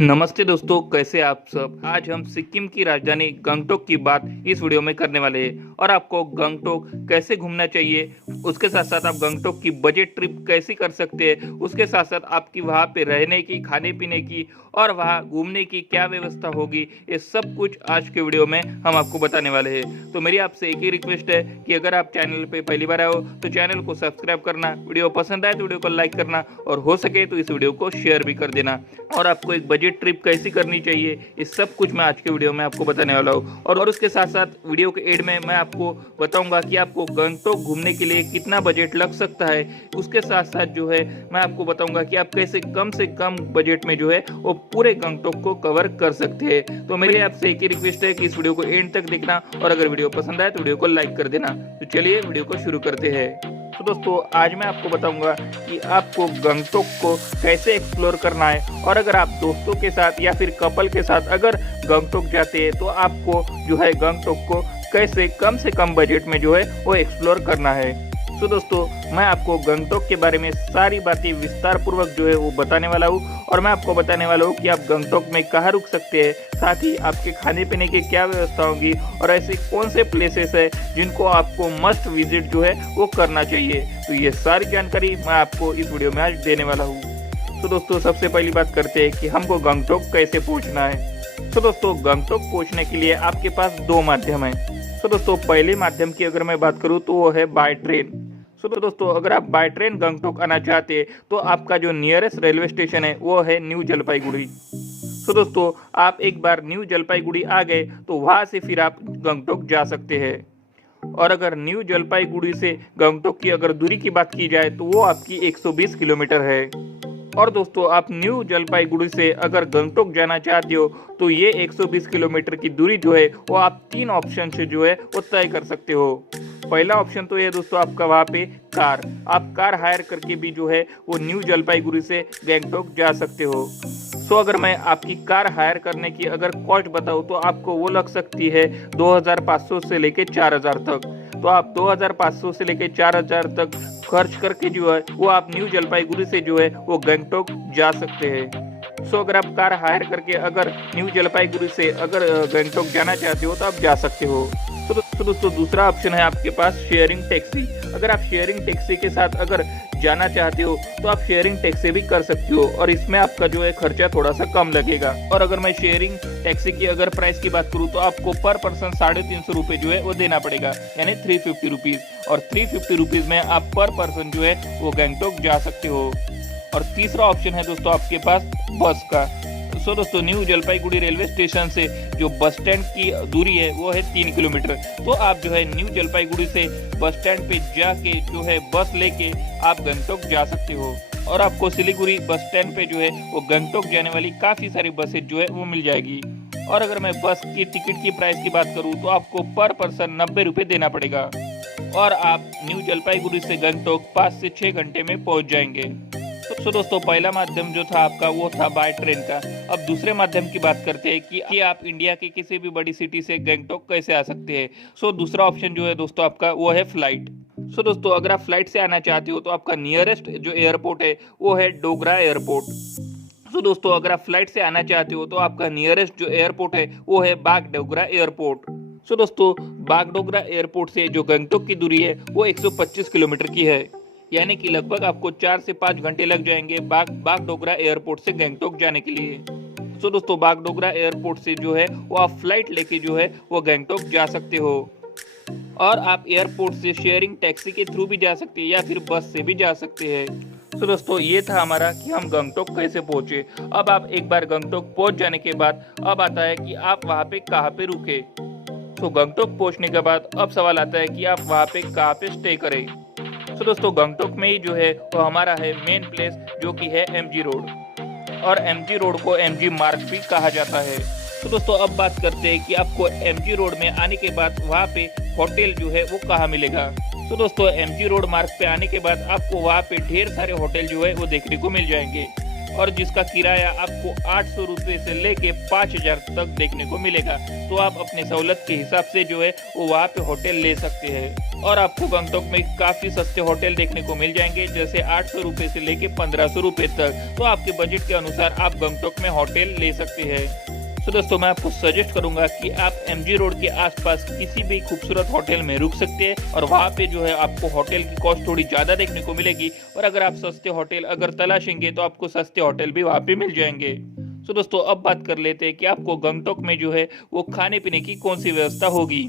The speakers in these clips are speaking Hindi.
नमस्ते दोस्तों, कैसे आप सब। आज हम सिक्किम की राजधानी गंगटोक की बात इस वीडियो में करने वाले हैं और आपको गंगटोक कैसे घूमना चाहिए, उसके साथ साथ आप गंगटोक की बजट ट्रिप कैसे कर सकते हैं, उसके साथ साथ आपकी वहाँ पे रहने की, खाने पीने की और वहाँ घूमने की क्या व्यवस्था होगी, ये सब कुछ आज के वीडियो में हम आपको बताने वाले हैं। तो मेरी आपसे एक ही रिक्वेस्ट है कि अगर आप चैनल पे पहली बार आए हो तो चैनल को सब्सक्राइब करना, वीडियो पसंद आए तो वीडियो को लाइक करना और हो सके तो इस वीडियो को शेयर भी कर देना। और आपको एक बजट ट्रिप कैसी करनी चाहिए, इस सब कुछ मैं आज के वीडियो में आपको बताने वाला हूँ। और उसके साथ साथ वीडियो के एंड में मैं आपको बताऊंगा कि आपको गंगटोक घूमने के लिए कितना बजट लग सकता है। उसके साथ साथ जो है मैं आपको बताऊंगा कि आप कैसे कम से कम बजट में जो है वो पूरे गंगटोक को कवर कर सकते हैं। तो मेरी आपसे एक ही रिक्वेस्ट है कि इस वीडियो को एंड तक देखना और अगर वीडियो पसंद आए तो वीडियो को लाइक कर देना। तो चलिए वीडियो को शुरू करते हैं। तो दोस्तों, आज मैं आपको बताऊंगा कि आपको गंगटोक को कैसे एक्सप्लोर करना है और अगर आप दोस्तों के साथ या फिर कपल के साथ अगर गंगटोक जाते हैं तो आपको जो है गंगटोक को कैसे कम से कम बजट में जो है वो एक्सप्लोर करना है। तो दोस्तों, मैं आपको गंगटोक के बारे में सारी बातें विस्तार पूर्वक जो है वो बताने वाला हूँ और मैं आपको बताने वाला हूँ कि आप गंगटोक में कहाँ रुक सकते हैं, साथ ही आपके खाने पीने की क्या व्यवस्था होगी और ऐसे कौन से प्लेसेस है जिनको आपको मस्ट विजिट जो है वो करना चाहिए। तो ये सारी जानकारी मैं आपको इस वीडियो में आज देने वाला हूँ। तो दोस्तों, सबसे पहली बात करते हैं कि हमको गंगटोक कैसे पहुँचना है। तो दोस्तों, गंगटोक पहुँचने के लिए आपके पास दो माध्यम है। तो दोस्तों, पहले माध्यम की अगर मैं बात करूँ तो वो है बाय ट्रेन। तो दोस्तों, अगर आप बाय ट्रेन गंगटोक आना चाहते हैं तो आपका जो नियरेस्ट रेलवे स्टेशन है वो है न्यू जलपाईगुड़ी। तो दोस्तों, आप एक बार न्यू जलपाईगुड़ी आ गए तो वहाँ से फिर आप गंगटोक जा सकते हैं। और अगर न्यू जलपाईगुड़ी से गंगटोक की अगर दूरी की बात की जाए तो वो आपकी 120 किलोमीटर है। और दोस्तों, आप न्यू जलपाईगुड़ी से अगर गंगटोक जाना चाहते हो तो ये 120 किलोमीटर की दूरी जो है वो आप तीन ऑप्शन से जो है वो तय कर सकते हो। पहला ऑप्शन तो ये दोस्तों आपका वहाँ पे कार, आप कार हायर करके भी जो है वो न्यू जलपाईगुड़ी से गंगटोक जा सकते हो। तो अगर मैं आपकी कार हायर करने की अगर कॉस्ट बताऊँ तो आपको वो लग सकती है 2500 से लेके 4000 तक। तो आप 2500 से लेके 4000 तक खर्च करके जो है वो आप न्यू जलपाईगुड़ी से जो है वो गंगटोक जा सकते हैं। सो अगर आप कार हायर करके अगर न्यू जलपाईगुड़ी से अगर गंगटोक जाना चाहते हो तो आप जा सकते हो। तो दोस्तों, दूसरा ऑप्शन है आपके पास शेयरिंग टैक्सी। अगर आप शेयरिंग टैक्सी के साथ अगर जाना चाहते हो तो आप शेयरिंग टैक्सी भी कर सकते हो और इसमें आपका जो है खर्चा थोड़ा सा कम लगेगा। और अगर मैं शेयरिंग टैक्सी की अगर प्राइस की बात करूँ तो आपको पर पर्सन 350 रुपये जो है वो देना पड़ेगा, यानी 350 रुपीज़। और 350 रुपीज़ में आप पर पर्सन जो है वो गंगटोक जा सकते हो। और तीसरा ऑप्शन है दोस्तों आपके पास बस का। सो दोस्तों, न्यू जलपाईगुड़ी रेलवे स्टेशन से जो बस स्टैंड की दूरी है वो है 3 किलोमीटर। तो आप जो है न्यू जलपाईगुड़ी से बस स्टैंड पे जाके जो है बस लेके आप गंगटोक जा सकते हो। और आपको सिलीगुड़ी बस स्टैंड पे जो है वो गंगटोक जाने वाली काफ़ी सारी बसेज जो है वो मिल जाएगी। और अगर मैं बस की टिकट की प्राइस की बात करूँ तो आपको पर पर्सन 90 रुपये देना पड़ेगा और आप न्यू जलपाईगुड़ी से गंगटोक 5 से 6 घंटे में पहुँच जाएंगे। तो दोस्तों, पहला माध्यम जो था आपका वो था बाय ट्रेन का। अब दूसरे माध्यम की बात करते हैं कि आप इंडिया के किसी भी बड़ी सिटी से गंगटोक कैसे आ सकते हैं। सो दूसरा ऑप्शन जो है दोस्तों आपका वो है फ्लाइट। सो दोस्तों, अगर आप फ्लाइट से आना चाहते हो तो आपका नियरेस्ट जो एयरपोर्ट है वो है डोगरा एयरपोर्ट। तो दोस्तों, अगर आप फ्लाइट से आना चाहते हो तो आपका नियरेस्ट जो एयरपोर्ट है वो है बागडोगरा एयरपोर्ट। सो दोस्तों, बागडोगरा एयरपोर्ट से जो गंगटोक की दूरी है वो 125 किलोमीटर की है, यानी कि लगभग आपको 4 से 5 घंटे लग जाएंगे बागडोगरा एयरपोर्ट से गंगटोक जाने के लिए। तो दोस्तों, बागडोगरा एयरपोर्ट से जो है वो आप फ्लाइट लेके जो है वो गंगटोक जा सकते हो। और आप एयरपोर्ट से शेयरिंग टैक्सी के थ्रू भी जा सकते हैं या फिर बस से भी जा सकते हैं। तो दोस्तों, ये था हमारा कि हम गंगटोक कैसे पहुंचे। अब आप एक बार गंगटोक पहुंच जाने के बाद अब आता है कि आप वहाँ पे कहाँ पे रुके। तो गंगटोक पहुंचने के बाद अब सवाल आता है कि आप वहाँ पे कहाँ पे स्टे करें। तो दोस्तों, गंगटोक में ही जो है वो हमारा है मेन प्लेस जो कि है एमजी रोड, और एमजी रोड को एमजी मार्ग भी कहा जाता है। तो दोस्तों, अब बात करते हैं कि आपको एमजी रोड में आने के बाद वहाँ पे होटल जो है वो कहाँ मिलेगा। तो दोस्तों, एमजी रोड मार्ग पे आने के बाद आपको वहाँ पे ढेर सारे होटल जो है वो देखने को मिल जाएंगे। और जिसका किराया आपको 800 रुपये से लेके 5000 तक देखने को मिलेगा। तो आप अपने सहूलत के हिसाब से जो है वो वहाँ पे होटल ले सकते हैं। और आपको गंगटोक में काफ़ी सस्ते होटल देखने को मिल जाएंगे, जैसे 800 रुपये से लेके 1500 रुपये तक। तो आपके बजट के अनुसार आप गंगटोक में होटल ले सकते हैं। तो दोस्तों मैं आपको सजेस्ट करूंगा कि आप एमजी रोड के आसपास किसी भी खूबसूरत होटल में रुक सकते हैं और वहाँ पे जो है आपको होटल की कॉस्ट थोड़ी ज़्यादा देखने को मिलेगी। और अगर आप सस्ते होटल अगर तलाशेंगे तो आपको सस्ते होटल भी वहाँ पे मिल जाएंगे। तो दोस्तों अब बात कर लेते हैं कि आपको गंगटोक में जो है वो खाने पीने की कौन सी व्यवस्था होगी।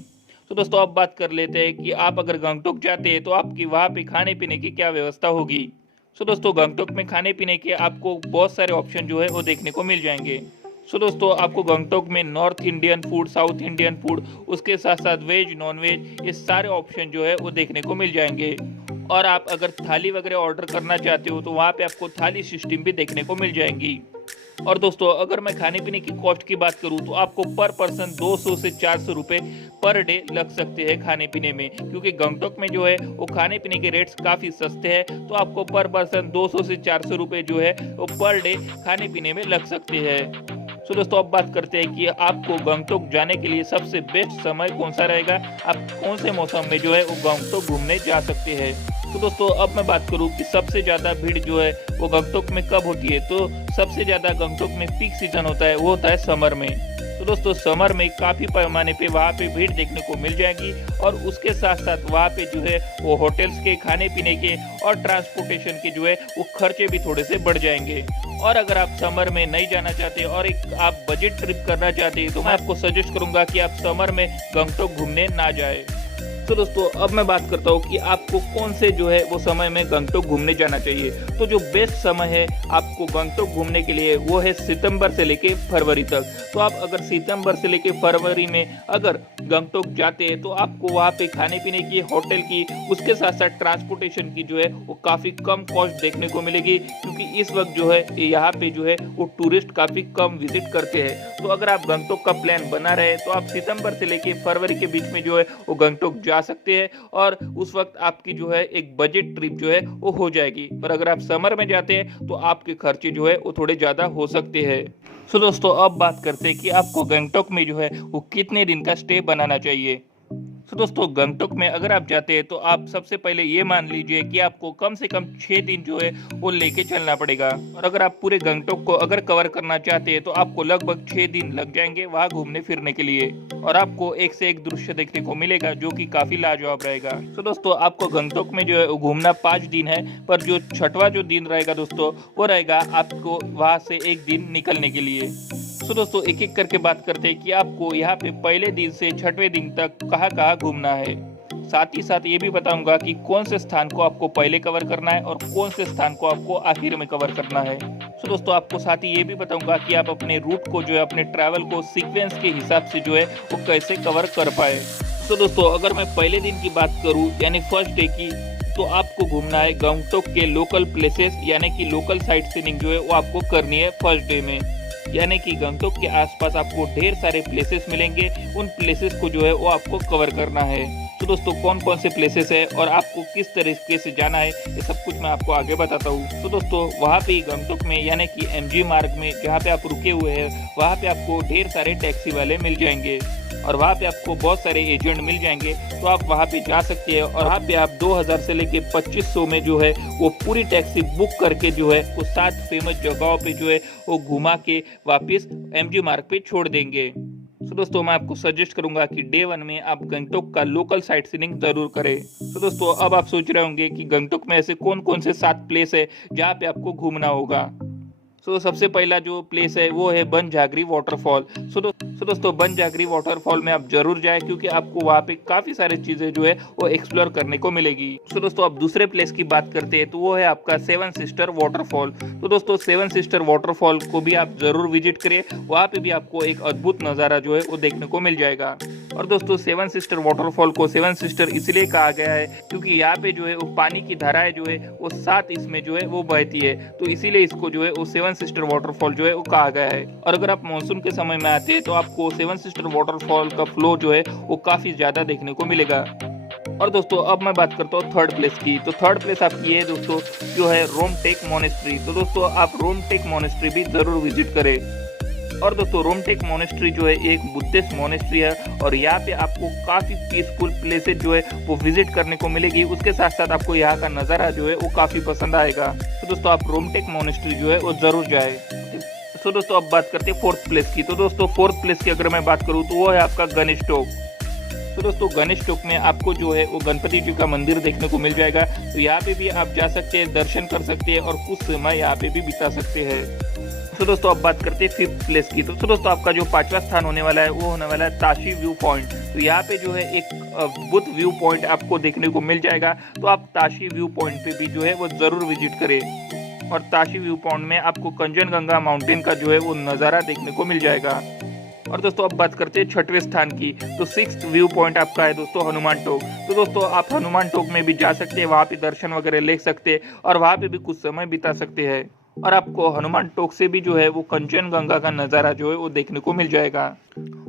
तो दोस्तों अब बात कर लेते हैं कि आप अगर गंगटोक जाते हैं तो आपकी वहाँ पे खाने पीने की क्या व्यवस्था होगी। तो दोस्तों गंगटोक में खाने पीने के आपको बहुत सारे ऑप्शन जो है वो देखने को मिल जाएंगे। सो दोस्तों आपको गंगटोक में north Indian food, south Indian food, उसके साथ साथ वेज नॉन वेज ये सारे ऑप्शन जो है वो देखने को मिल जाएंगे। और आप अगर थाली वगैरह ऑर्डर करना चाहते हो तो वहाँ पे आपको थाली सिस्टम भी देखने को मिल जाएंगी। और दोस्तों अगर मैं खाने पीने की कॉस्ट की बात करूं तो आपको पर पर्सन 200 से 400 रुपये पर डे लग सकते हैं खाने पीने में, क्योंकि गंगटोक में जो है वो खाने पीने के रेट्स काफ़ी सस्ते हैं। तो आपको पर पर्सन 200 से 400 रुपये जो है वो पर डे खाने पीने में लग सकते हैं। तो दोस्तों अब बात करते हैं कि आपको गंगटोक जाने के लिए सबसे बेस्ट समय कौन सा रहेगा, आप कौन से मौसम में जो है वो गंगटोक घूमने जा सकते हैं। तो दोस्तों अब मैं बात करूं कि सबसे ज़्यादा भीड़ जो है वो गंगटोक में कब होती है, तो सबसे ज़्यादा गंगटोक में पीक सीजन होता है, वो होता है समर में। तो दोस्तों समर में काफ़ी पैमाने पे वहाँ पे भीड़ देखने को मिल जाएगी और उसके साथ साथ वहाँ पे जो है वो होटल्स के खाने पीने के और ट्रांसपोर्टेशन के जो है वो खर्चे भी थोड़े से बढ़ जाएंगे। और अगर आप समर में नहीं जाना चाहते और एक आप बजट ट्रिप करना चाहते हैं तो मैं आपको सजेस्ट करूंगा कि आप समर में गंगटोक घूमने ना जाए। तो दोस्तों अब मैं बात करता हूँ कि आपको कौन से जो है वो समय में गंगटोक घूमने जाना चाहिए। तो जो बेस्ट समय है आपको गंगटोक घूमने के लिए वो है सितंबर से लेके फरवरी तक। तो आप अगर सितंबर से लेके फरवरी में अगर गंगटोक जाते हैं तो आपको वहाँ पे खाने पीने की, होटल की, उसके साथ साथ ट्रांसपोर्टेशन की जो है वो काफ़ी कम कॉस्ट देखने को मिलेगी, क्योंकि इस वक्त जो है यहाँ पे जो है वो टूरिस्ट काफ़ी कम विजिट करते हैं। तो अगर आप गंगटोक का प्लान बना रहे तो आप सितंबर से लेके फरवरी के बीच में जो है वो गंगटोक जा सकते हैं और उस वक्त आपकी जो है एक बजट ट्रिप जो है वो हो जाएगी। पर अगर आप समर में जाते हैं तो आपके खर्चे जो है वो थोड़े ज़्यादा हो सकते हैं। सो दोस्तों अब बात करते हैं कि आपको गंगटोक में जो है वो कितने दिन का स्टे बनाना चाहिए। तो दोस्तों गंगटोक में अगर आप जाते हैं तो आप सबसे पहले ये मान लीजिए कि आपको कम से कम 6 दिन जो है वो लेके चलना पड़ेगा। और अगर आप पूरे गंगटोक को अगर कवर करना चाहते हैं तो आपको लगभग 6 दिन लग जाएंगे वहाँ घूमने फिरने के लिए, और आपको एक से एक दृश्य देखने को मिलेगा जो कि काफ़ी लाजवाब रहेगा। तो दोस्तों आपको गंगटोक में जो है घूमना 5 दिन है, पर जो छठवां जो दिन रहेगा दोस्तों वो रहेगा आपको वहाँ से एक दिन निकलने के लिए। तो दोस्तों एक एक करके बात करते हैं कि आपको यहाँ पे पहले दिन से छठवें दिन तक कहाँ कहाँ घूमना है। साथ ही साथ ये भी बताऊंगा कि कौन से स्थान को आपको पहले कवर करना है और कौन से स्थान को आपको आखिर में कवर करना है। तो दोस्तों आपको साथ ही ये भी बताऊंगा कि आप अपने रूट को जो है अपने ट्रैवल को सीक्वेंस के हिसाब से जो है वो कैसे कवर कर पाए। तो दोस्तों अगर मैं पहले दिन की बात करूँ यानी फर्स्ट डे की, तो आपको घूमना है गंगटोक के लोकल प्लेसेस यानी कि लोकल साइट सीइंग जो है वो आपको करनी है फर्स्ट डे में। यानी कि गंगटोक के आसपास आपको ढेर सारे प्लेसेस मिलेंगे, उन प्लेसेस को जो है वो आपको कवर करना है। तो दोस्तों कौन कौन से प्लेसेस है और आपको किस तरीके से जाना है ये सब कुछ मैं आपको आगे बताता हूँ। तो दोस्तों वहाँ पे गंगटोक में यानी कि एमजी मार्ग में जहाँ पे आप रुके हुए हैं वहाँ पे आपको ढेर सारे टैक्सी वाले मिल जाएंगे और वहाँ पे आपको बहुत सारे एजेंट मिल जाएंगे। तो आप वहाँ पे जा सकते हैं और वहाँ पे आप 2000 से लेके 2500 में जो है वो पूरी टैक्सी बुक करके जो है वो 7 फेमस जगहों पे जो है वो घुमा के वापस एमजी मार्ग पे छोड़ देंगे। तो दोस्तों मैं आपको सजेस्ट करूंगा कि डे 1 में आप गंगटोक का लोकल साइट सीइंग जरूर करें। तो दोस्तों अब आप सोच रहे होंगे कि गंगटोक में ऐसे कौन कौन से 7 प्लेस है जहाँ पे आपको घूमना होगा। सो सबसे पहला जो प्लेस है वो है बनजागरी वाटरफॉल। सो दोस्तों बनजागरी वाटरफॉल में आप जरूर जाए क्योंकि आपको वहाँ पे काफ़ी सारी चीज़ें जो है वो एक्सप्लोर करने को मिलेगी। सो दोस्तों अब दूसरे प्लेस की बात करते हैं तो वो है आपका 7 सिस्टर वाटरफॉल। तो दोस्तों 7 सिस्टर वाटरफॉल को भी आप जरूर विजिट करिए, वहाँ पे भी आपको एक अद्भुत नज़ारा जो है वो देखने को मिल जाएगा। और दोस्तों 7 सिस्टर वाटरफॉल को 7 सिस्टर इसलिए कहा गया है क्योंकि यहाँ पे जो है वो पानी की धाराएं जो है वो 7 इसमें जो है वो बहती है, तो इसीलिए इसको जो है वो 7 सिस्टर वाटरफॉल जो है वो कहा गया है। और अगर आप मानसून के समय में आते हैं तो आपको 7 सिस्टर वाटरफॉल का फ्लो जो है वो काफी ज्यादा देखने को मिलेगा। और दोस्तों अब मैं बात करता हूँ थर्ड प्लेस की। तो थर्ड प्लेस आपकी है दोस्तों जो है रोमटेक मोनेस्ट्री। तो दोस्तों आप रोमटेक मोनेस्ट्री भी जरूर विजिट करें। और दोस्तों रोमटेक मोनेस्ट्री जो है एक बुद्धिस्ट मोनेस्ट्री है और यहाँ पे आपको काफ़ी पीसफुल प्लेसेस जो है वो विजिट करने को मिलेगी। उसके साथ साथ आपको यहाँ का नज़ारा जो है वो काफ़ी पसंद आएगा। तो दोस्तों आप रोमटेक मोनेस्ट्री जो है वो ज़रूर जाए। तो दोस्तों अब बात करते हैं फोर्थ प्लेस की। तो दोस्तों फोर्थ प्लेस की अगर मैं बात करूँ तो वो है आपका गणेश टोक। तो दोस्तों गणेश टोक में आपको जो है वो गणपति जी का मंदिर देखने को मिल जाएगा। तो यहाँ पे भी आप जा सकते हैं, दर्शन कर सकते हैं और कुछ समय यहाँ पे भी बिता सकते हैं। तो दोस्तों अब बात करते हैं फिफ्थ प्लेस की। तो दोस्तों आपका जो पांचवा स्थान होने वाला है वो होने वाला है ताशी व्यू पॉइंट। तो यहाँ पे जो है एक बुद्ध व्यू पॉइंट आपको देखने को मिल जाएगा। तो आप ताशी व्यू पॉइंट पे भी जो है वो जरूर विजिट करें। और ताशी व्यू पॉइंट में आपको कंचनजंगा माउंटेन का जो है वो नज़ारा देखने को मिल जाएगा। और दोस्तों अब बात करते हैं छठवें स्थान की। तो सिक्स्थ व्यू पॉइंट आपका है दोस्तों हनुमान टोक। तो दोस्तों आप हनुमान टोक में भी जा सकते हैं, वहाँ पे दर्शन वगैरह ले सकते हैं और वहाँ पे भी कुछ समय बिता सकते हैं। और आपको हनुमान टोक से भी जो है वो कंचनजंगा का नज़ारा जो है वो देखने को मिल जाएगा।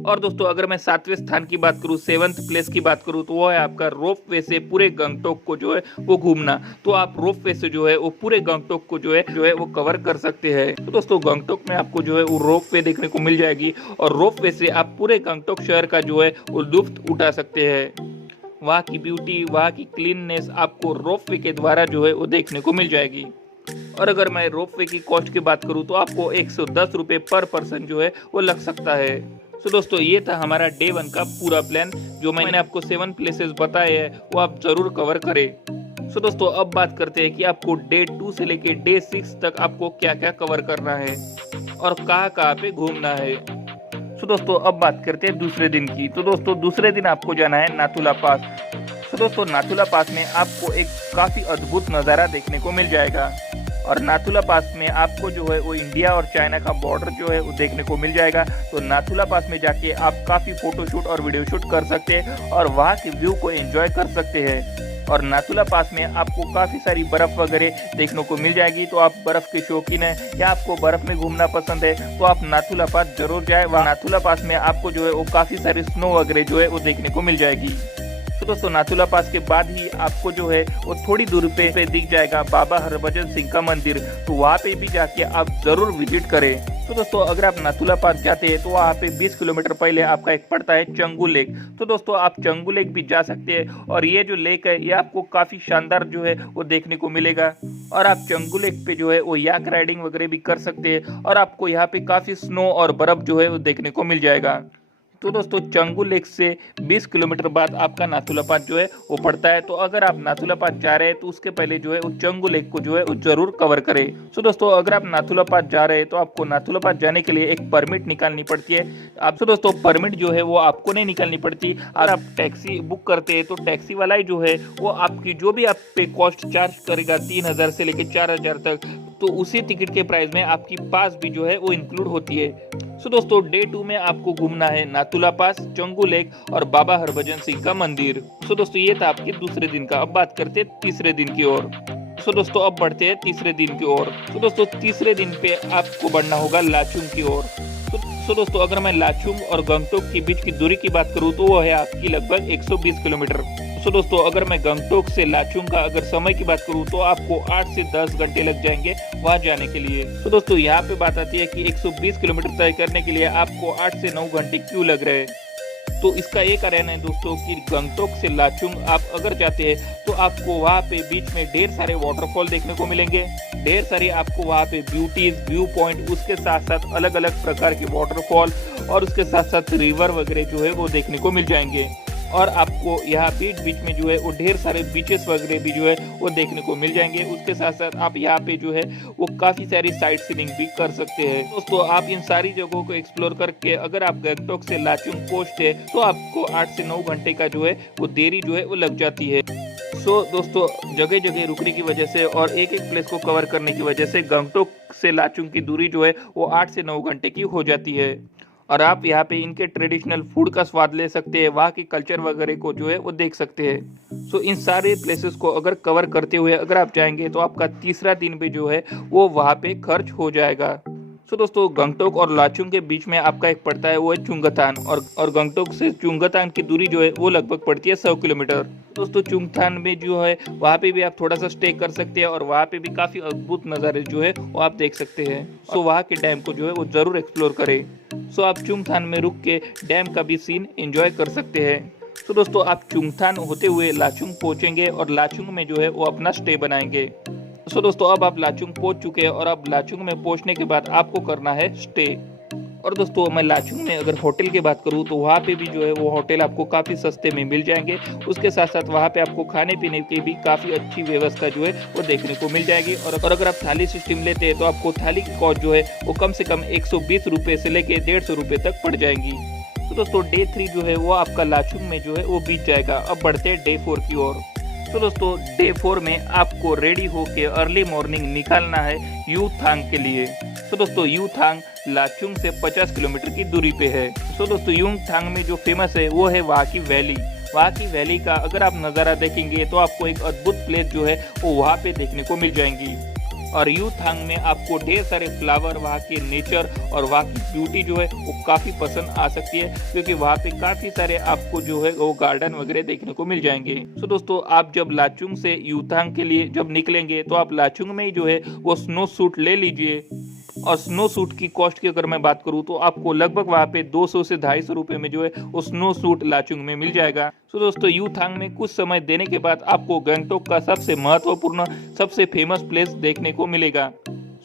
और दोस्तों अगर मैं सातवें स्थान की बात करूँ, सेवंथ प्लेस की बात करूँ, तो वो है आपका रोप वे से पूरे गंगटोक को जो है वो घूमना। तो आप रोप वे से जो है वो पूरे गंगटोक को जो है वो कवर कर सकते हैं। तो दोस्तों गंगटोक में आपको जो है वो रोप वे देखने को मिल जाएगी और रोप वे से आप पूरे गंगटोक शहर का जो है वो लुत्फ उठा सकते हैं। वहाँ की ब्यूटी, वहाँ की क्लीननेस आपको रोप वे के द्वारा जो है वो देखने को मिल जाएगी। और अगर मैं रोपवे की कॉस्ट की बात करूं तो आपको 110 रुपये पर पर्सन जो है वो लग सकता है। तो दोस्तों ये था हमारा डे 1 का पूरा प्लान। जो मैंने आपको 7 प्लेसेस बताए हैं वो आप जरूर कवर करें। सो दोस्तों अब बात करते हैं कि आपको डे 2 से लेके डे 6 तक आपको क्या क्या कवर करना है और कहाँ कहाँ पे घूमना है। सो दोस्तों अब बात करते हैं दूसरे दिन की। तो दोस्तों दूसरे दिन आपको जाना है नाथुला पास। तो दोस्तों नाथुला पास में आपको एक काफ़ी अद्भुत नज़ारा देखने को मिल जाएगा। और नाथुला पास में आपको जो है वो इंडिया और चाइना का बॉर्डर जो है वो देखने को मिल जाएगा। तो नाथुला पास में जाके आप काफ़ी फोटोशूट और वीडियो शूट कर सकते हैं और वहाँ के व्यू को एंजॉय कर सकते हैं। और नाथुला पास में आपको काफ़ी सारी बर्फ़ वगैरह देखने को मिल जाएगी। तो आप बर्फ़ के शौकीन हैं या आपको बर्फ़ में घूमना पसंद है तो आप नाथुला पास जरूर जाए। वहाँ नाथुला पास में आपको जो है वो काफ़ी सारी स्नो वगैरह जो है वो देखने को मिल जाएगी। तो दोस्तों नाथुला पास के बाद ही आपको जो है वो थोड़ी दूर पे दिख जाएगा बाबा हरभजन सिंह का मंदिर। तो वहाँ पे भी जाके आप जरूर विजिट करें। तो दोस्तों अगर आप नाथुला पास जाते हैं तो वहाँ पे 20 किलोमीटर पहले आपका एक पड़ता है चंगू लेक। तो दोस्तों आप चंगू लेक भी जा सकते हैं और ये जो लेक है ये आपको काफ़ी शानदार जो है वो देखने को मिलेगा। और आप चंगू लेक पे जो है वो याक राइडिंग वगैरह भी कर सकते हैं और आपको यहाँ पे काफ़ी स्नो और बर्फ़ जो है वो देखने को मिल जाएगा। तो दोस्तों चंगू लेक से 20 किलोमीटर बाद आपका नाथुला पास जो है वो पड़ता है। तो अगर आप नाथुला पास जा रहे हैं तो उसके पहले जो है वो चंगू लेक को जो है वो जरूर कवर करें। तो दोस्तों अगर आप नाथुला पास जा रहे हैं तो आपको नाथुला पास जाने के लिए एक परमिट निकालनी पड़ती है। आपसे दोस्तों परमिट जो है वो आपको नहीं निकालनी पड़ती। अगर आप टैक्सी बुक करते हैं तो टैक्सी वाला ही जो है वो आपकी जो भी आप पे कॉस्ट चार्ज करेगा 3000 से लेकर 4000 तक, तो उसी टिकट के प्राइस में आपकी पास भी जो है वो इंक्लूड होती है। सो दोस्तों डे 2 में आपको घूमना है नाथुला पास, चंगू लेक और बाबा हरभजन सिंह का मंदिर। सो दोस्तों ये था आपके दूसरे दिन का। अब बात करते हैं तीसरे दिन की ओर। सो दोस्तों अब बढ़ते हैं तीसरे दिन की ओर। तो दोस्तों तीसरे दिन पे आपको बढ़ना होगा लाचुंग की ओर। सो दोस्तों अगर मैं लाचुंग और गंगटोक के बीच की दूरी की बात करूँ तो वो है आपकी लगभग 120 किलोमीटर। सो दोस्तों अगर मैं गंगटोक से लाचुंग का अगर समय की बात करूँ तो आपको 8 से 10 घंटे लग जाएंगे वहाँ जाने के लिए। तो दोस्तों यहाँ पे बात आती है कि 120 किलोमीटर तय करने के लिए आपको 8 से 9 घंटे क्यों लग रहे हैं। तो इसका ये कारण है दोस्तों कि गंगटोक से लाचुंग आप अगर जाते हैं तो आपको वहाँ पे बीच में ढेर सारे वाटरफॉल देखने को मिलेंगे, ढेर सारे आपको वहाँ पे ब्यूटीज, व्यू पॉइंट, उसके साथ साथ अलग अलग प्रकार के वाटरफॉल और उसके साथ साथ रिवर वगैरह जो है वो देखने को मिल जाएंगे। और आपको यहाँ बीच बीच में जो है वो ढेर सारे बीचेस वगैरह भी जो है वो देखने को मिल जाएंगे। उसके साथ साथ आप यहाँ पे जो है वो काफ़ी सारी साइट सीइंग भी कर सकते हैं। दोस्तों आप इन सारी जगहों को एक्सप्लोर करके अगर आप गंगटोक से लाचुंग पहुँचते हैं तो आपको 8 से 9 घंटे का जो है वो देरी जो है वो लग जाती है। सो दोस्तों जगह जगह रुकने की वजह से और एक एक प्लेस को कवर करने की वजह से गंगटोक से लाचुंग की दूरी जो है वो 8 से 9 घंटे की हो जाती है। और आप यहाँ पे इनके ट्रेडिशनल फूड का स्वाद ले सकते हैं, वहाँ की कल्चर वगैरह को जो है वो देख सकते हैं। सो इन सारे प्लेसेस को अगर कवर करते हुए अगर आप जाएंगे तो आपका तीसरा दिन भी जो है वो वहाँ पे खर्च हो जाएगा। तो दोस्तों गंगटोक और लाचुंग के बीच में आपका एक पड़ता है वो है चुंगथान, और गंगटोक से चुंगथान की दूरी जो है वो लगभग पड़ती है 100 किलोमीटर। दोस्तों चुंगथान में जो है वहाँ पे भी आप थोड़ा सा स्टे कर सकते हैं और वहाँ पे भी काफी अद्भुत नज़ारे जो है वो आप देख सकते हैं। सो वहाँ के डैम को जो है वो जरूर एक्सप्लोर करें। सो आप चुंगथान में रुक के डैम का भी सीन एंजॉय कर सकते हैं। तो दोस्तों आप चुंगथान होते हुए लाचुंग पहुंचेंगे और लाचुंग में जो है वो अपना स्टे बनाएंगे। सो दोस्तों अब आप लाचुंग पहुंच चुके हैं और अब लाचुंग में पहुंचने के बाद आपको करना है स्टे। और दोस्तों मैं लाचुंग में अगर होटल की बात करूं तो वहाँ पे भी जो है वो होटल आपको काफ़ी सस्ते में मिल जाएंगे। उसके साथ साथ वहाँ पे आपको खाने पीने की भी काफ़ी अच्छी व्यवस्था जो है वो देखने को मिल जाएगी। और अगर आप थाली सिस्टम लेते हैं तो आपको थाली की कॉस्ट जो है वो कम से कम 120 रुपये से लेके 150 रुपये तक पड़ जाएंगी। तो दोस्तों डे 3 जो है वो आपका लाचुंग में जो है वो बीत जाएगा। अब बढ़ते हैं डे 4 की ओर। तो दोस्तों डे 4 में आपको रेडी होके अर्ली मॉर्निंग निकालना है यूथांग के लिए। तो दोस्तों यूथांग लाचुंग से 50 किलोमीटर की दूरी पे है। तो दोस्तों यूथांग में जो फेमस है वो है वहाँ की वैली। वहाँ की वैली का अगर आप नज़ारा देखेंगे तो आपको एक अद्भुत प्लेस जो है वो वहाँ पे देखने को मिल जाएंगी। और यूथांग में आपको ढेर सारे फ्लावर, वहाँ के नेचर और वहाँ की ब्यूटी जो है वो काफ़ी पसंद आ सकती है, क्योंकि वहाँ पे काफ़ी सारे आपको जो है वो गार्डन वगैरह देखने को मिल जाएंगे। तो दोस्तों आप जब लाचुंग से यूथांग के लिए जब निकलेंगे तो आप लाचुंग में ही जो है वो स्नो सूट ले लीजिए। और स्नो सूट की कॉस्ट की अगर मैं बात करूं तो आपको लगभग वहाँ पे 200 से 250 रुपये में जो है वो स्नो सूट लाचुंग में मिल जाएगा। तो दोस्तों यूथांग में कुछ समय देने के बाद आपको गंगटोक का सबसे महत्वपूर्ण, सबसे फेमस प्लेस देखने को मिलेगा।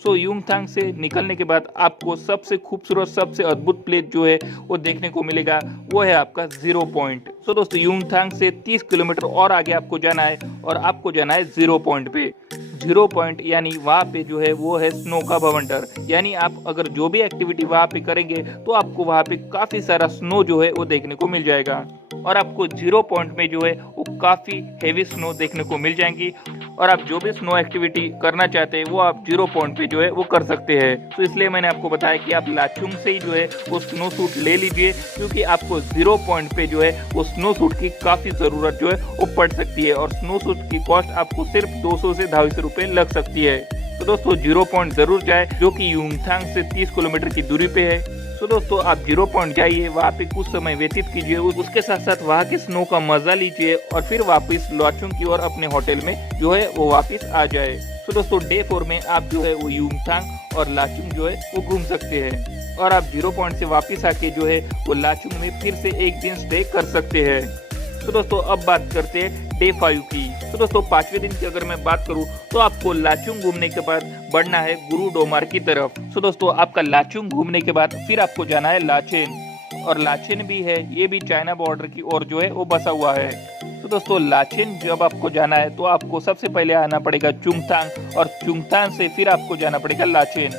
सो यूथांग से निकलने के बाद आपको सबसे खूबसूरत, सबसे अद्भुत प्लेस जो है वो देखने को मिलेगा, वो है आपका 0 पॉइंट। तो दोस्तों यूथांग से 30 किलोमीटर और आगे आपको जाना है और आपको जाना है 0 पॉइंट पे। 0 पॉइंट यानी वहाँ पे जो है वो है स्नो का बवंडर। यानी आप अगर जो भी एक्टिविटी वहाँ पे करेंगे तो आपको वहाँ पे काफी सारा स्नो जो है वो देखने को मिल जाएगा। और आपको 0 पॉइंट में जो है वो काफी हेवी स्नो देखने को मिल जाएंगी। और आप जो भी स्नो एक्टिविटी करना चाहते हैं वो आप 0 पॉइंट पे जो है वो कर सकते हैं। तो इसलिए मैंने आपको बताया कि आप लाचुंग से ही जो है वो स्नो सूट ले लीजिए, क्योंकि आपको 0 पॉइंट पे जो है वो स्नो सूट की काफी जरूरत जो है वो पड़ सकती है। और स्नो सूट की कॉस्ट आपको सिर्फ 200 से 250 रुपये लग सकती है। तो दोस्तों 0 पॉइंट जरूर जाए, जो कि यूथांग से 30 किलोमीटर की दूरी पे है। तो दोस्तों आप 0 पॉइंट जाइए, वहाँ पे कुछ समय व्यतीत कीजिए, उसके साथ साथ वहाँ के स्नो का मजा लीजिए और फिर वापस लाचुंग की ओर अपने होटल में जो है वो वापस आ जाए। तो दोस्तों डे 4 में आप जो है वो यूथांग और लाचुंग जो है वो घूम सकते हैं। और आप 0 पॉइंट से वापस आके जो है वो लाचुंग में फिर से एक दिन स्टे कर सकते हैं। तो दोस्तों अब बात करते हैं डे 5 की। तो दोस्तों 5वें दिन की अगर मैं बात करूं तो आपको लाचुंग घूमने के बाद बढ़ना है गुरु डोमार की तरफ। तो दोस्तों आपका लाचुंग घूमने के बाद फिर आपको जाना है लाचेन। और लाचेन भी है, ये भी चाइना बॉर्डर की ओर जो है वो बसा हुआ है। तो दोस्तों लाचेन जब आपको जाना है तो आपको सबसे पहले आना पड़ेगा चुंगथांग, और चुंगथांग से फिर आपको जाना पड़ेगा लाचेन।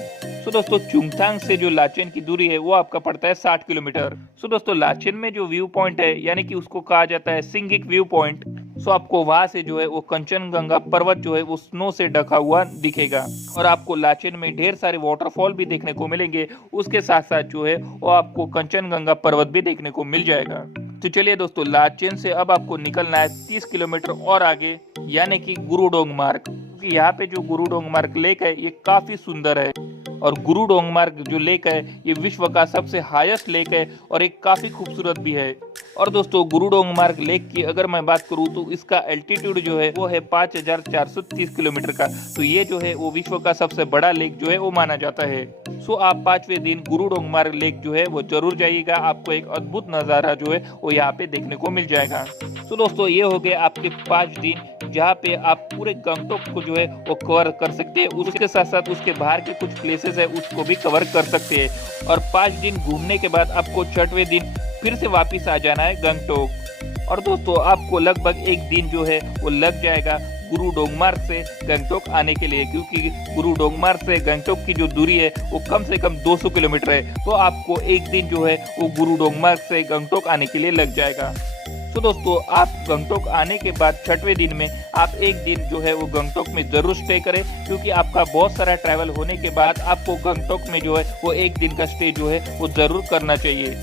तो दोस्तों चुंगथांग से जो लाचेन की दूरी है वो आपका पड़ता है 60 किलोमीटर। तो दोस्तों लाचेन में जो व्यू पॉइंट है, यानी कि उसको कहा जाता है सिंगिक व्यू पॉइंट, सो आपको वहां से जो है वो कंचनजंगा पर्वत जो है वो स्नो से ढका हुआ दिखेगा। और आपको लाचेन में ढेर सारे वाटरफॉल भी देखने को मिलेंगे। उसके साथ साथ जो है वो आपको कंचनजंगा पर्वत भी देखने को मिल जाएगा। तो चलिए दोस्तों लाचेन से अब आपको निकलना है 30 किलोमीटर और आगे, यानी कि गुरुडोंगमार्ग। क्योंकि यहाँ पे जो गुरुडोंगमार्ग लेक है ये काफी सुंदर है। और गुरुडोंगमार्ग जो लेक है ये विश्व का सबसे हाईएस्ट लेक है और एक काफी खूबसूरत भी है। और दोस्तों गुरुडोंगमार्ग लेक की अगर मैं बात करूं तो इसका एल्टीट्यूड जो है वो है 5430 किलोमीटर का। तो ये जो है वो विश्व का सबसे बड़ा लेक जो है वो माना जाता है। सो आप 5वें दिन गुरुडोंगमार्ग लेक जो है वो जरूर जाइएगा, आपको एक अद्भुत नज़ारा जो है वो यहाँ पे देखने को मिल जाएगा। तो दोस्तों ये हो गए आपके 5 दिन, जहाँ पे आप पूरे गंगटोक को जो है वो कवर कर सकते हैं। उसके साथ साथ उसके बाहर के कुछ प्लेसेस है उसको भी कवर कर सकते हैं। और 5 दिन घूमने के बाद आपको 6वें दिन फिर से वापस आ जाना है गंगटोक। और दोस्तों आपको लगभग एक दिन जो है वो लग जाएगा गुरुडोंगमार्ग से गंगटोक आने के लिए, क्योंकि गुरुडोंगमार्ग से गंगटोक की जो दूरी है वो कम से कम 200 किलोमीटर है। तो आपको एक दिन जो है वो गुरुडोंगमार्ग से गंगटोक आने के लिए लग जाएगा। तो दोस्तों आप गंगटोक आने के बाद 6वें दिन में आप एक दिन जो है वो गंगटोक में जरूर स्टे करें, क्योंकि आपका बहुत सारा ट्रैवल होने के बाद आपको गंगटोक में जो है वो एक दिन का स्टे जो है वो जरूर करना चाहिए।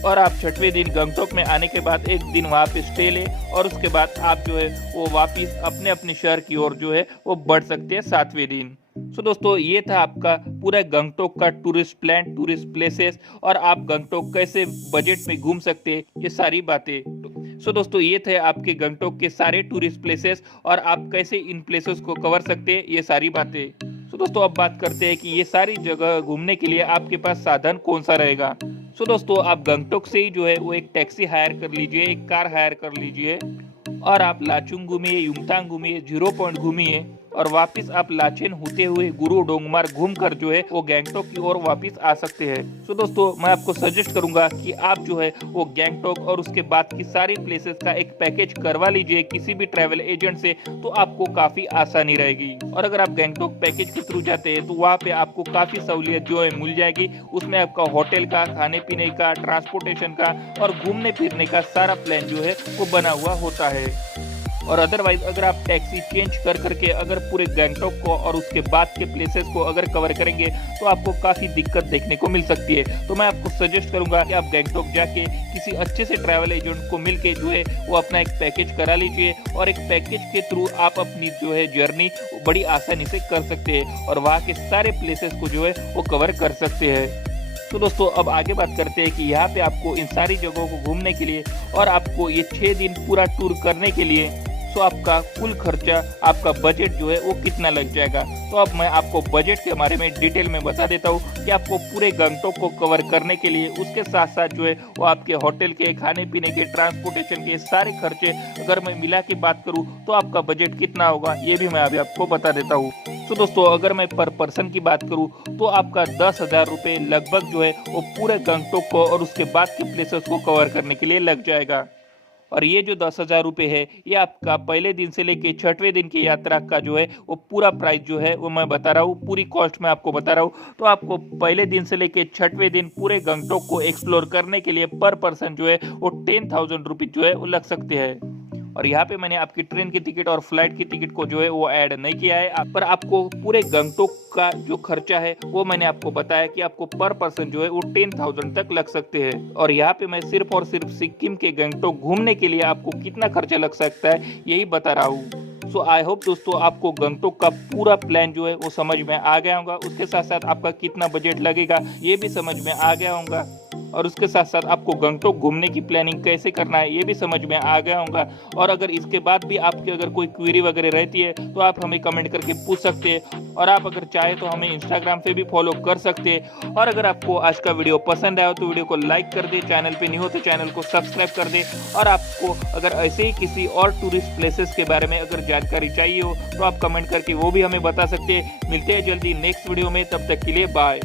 और आप 6वें दिन गंगटोक में आने के बाद एक दिन वहाँ पे स्टे ले और उसके बाद आप जो है वो वापस अपने अपने शहर की ओर जो है वो बढ़ सकते हैं 7वें दिन। सो दोस्तों ये था आपका पूरा गंगटोक का टूरिस्ट प्लान, टूरिस्ट प्लेसेस और आप गंगटोक कैसे बजट में घूम सकते हैं, ये सारी बातें। सो दोस्तों ये थे आपके गंगटोक के सारे टूरिस्ट प्लेसेस और आप कैसे इन प्लेसेस को कवर सकते हैं, ये सारी बातें। सो दोस्तों अब बात करते हैं कि ये सारी जगह घूमने के लिए आपके पास साधन कौन सा रहेगा। सो दोस्तों आप गंगटोक से ही जो है वो एक टैक्सी हायर कर लीजिए, एक कार हायर कर लीजिए और आप लाचुंग घूमिए, युमथांग घूमिए, 0 पॉइंट घूमिए और वापस आप लाचेन होते हुए गुरु डोंगमार घूम कर जो है वो गैंगटोक की ओर वापस आ सकते हैं। सो दोस्तों मैं आपको सजेस्ट करूंगा कि आप जो है वो गैंगटोक और उसके बाद की सारी प्लेसेस का एक पैकेज करवा लीजिए किसी भी ट्रैवल एजेंट से, तो आपको काफी आसानी रहेगी। और अगर आप गैंगटोक पैकेज के थ्रू जाते हैं तो वहाँ पे आपको काफी सहूलियत जो है मिल जाएगी। उसमें आपका होटल का, खाने पीने का, ट्रांसपोर्टेशन का और घूमने फिरने का सारा प्लान जो है वो बना हुआ होता है। और अदरवाइज अगर आप टैक्सी चेंज कर करके अगर पूरे गैंगटोक को और उसके बाद के प्लेसेस को अगर कवर करेंगे तो आपको काफ़ी दिक्कत देखने को मिल सकती है। तो मैं आपको सजेस्ट करूंगा कि आप गैंगटोक जाके किसी अच्छे से ट्रैवल एजेंट को मिलके जो है वो अपना एक पैकेज करा लीजिए और एक पैकेज के थ्रू आप अपनी जो है जर्नी बड़ी आसानी से कर सकते हैं और वहाँ के सारे प्लेसेस को जो है वो कवर कर सकते हैं। तो दोस्तों अब आगे बात करते हैं कि यहाँ पे आपको इन सारी जगहों को घूमने के लिए और आपको ये 6 दिन पूरा टूर करने के लिए तो आपका कुल खर्चा, आपका बजट जो है वो कितना लग जाएगा। तो अब मैं आपको बजट के बारे में डिटेल में बता देता हूँ कि आपको पूरे गंगटोक को कवर करने के लिए उसके साथ साथ जो है वो आपके होटल के, खाने पीने के, ट्रांसपोर्टेशन के सारे खर्चे अगर मैं मिला के बात करूँ तो आपका बजट कितना होगा ये भी मैं अभी आपको बता देता हूँ। तो दोस्तों अगर मैं पर पर्सन की बात करूँ तो आपका 10,000 रुपये लगभग जो है वो पूरे गंगटोक को और उसके बाद के प्लेसेस को कवर करने के लिए लग जाएगा। और ये जो 10,000 रुपये है ये आपका पहले दिन से लेके 6वें दिन की यात्रा का जो है वो पूरा प्राइस जो है वो मैं बता रहा हूँ, पूरी कॉस्ट मैं आपको बता रहा हूँ। तो आपको पहले दिन से लेके 6वें दिन पूरे गंगटोक को एक्सप्लोर करने के लिए पर पर्सन जो है वो 10,000 रुपीज जो है वो लग सकते हैं। और यहाँ पे मैंने आपकी ट्रेन की टिकट और फ्लाइट की टिकट को जो है वो ऐड नहीं किया है, पर आपको पूरे गंगटोक का जो खर्चा है वो मैंने आपको बताया कि आपको पर पर्सन जो है वो 10,000 तक लग सकते हैं। और यहाँ पे मैं सिर्फ और सिर्फ सिक्किम के गंगटोक घूमने के लिए आपको कितना खर्चा लग सकता है यही बता रहा हूँ। सो आई होप दोस्तों आपको गंगटोक का पूरा प्लान जो है वो समझ में आ गया होगा, उसके साथ साथ आपका कितना बजट लगेगा ये भी समझ में आ गया होगा और उसके साथ साथ आपको गंगटोक घूमने की प्लानिंग कैसे करना है ये भी समझ में आ गया होगा। और अगर इसके बाद भी आपकी अगर कोई क्वेरी वगैरह रहती है तो आप हमें कमेंट करके पूछ सकते हैं और आप अगर चाहे तो हमें इंस्टाग्राम पे भी फॉलो कर सकते हैं। और अगर आपको आज का वीडियो पसंद आया तो वीडियो को लाइक कर दे, चैनल पे नहीं हो तो चैनल को सब्सक्राइब कर दे। और आपको अगर ऐसे ही किसी और टूरिस्ट प्लेसेस के बारे में अगर जानकारी चाहिए हो तो आप कमेंट करके वो भी हमें बता सकते हैं। मिलते हैं जल्दी नेक्स्ट वीडियो में, तब तक के लिए बाय।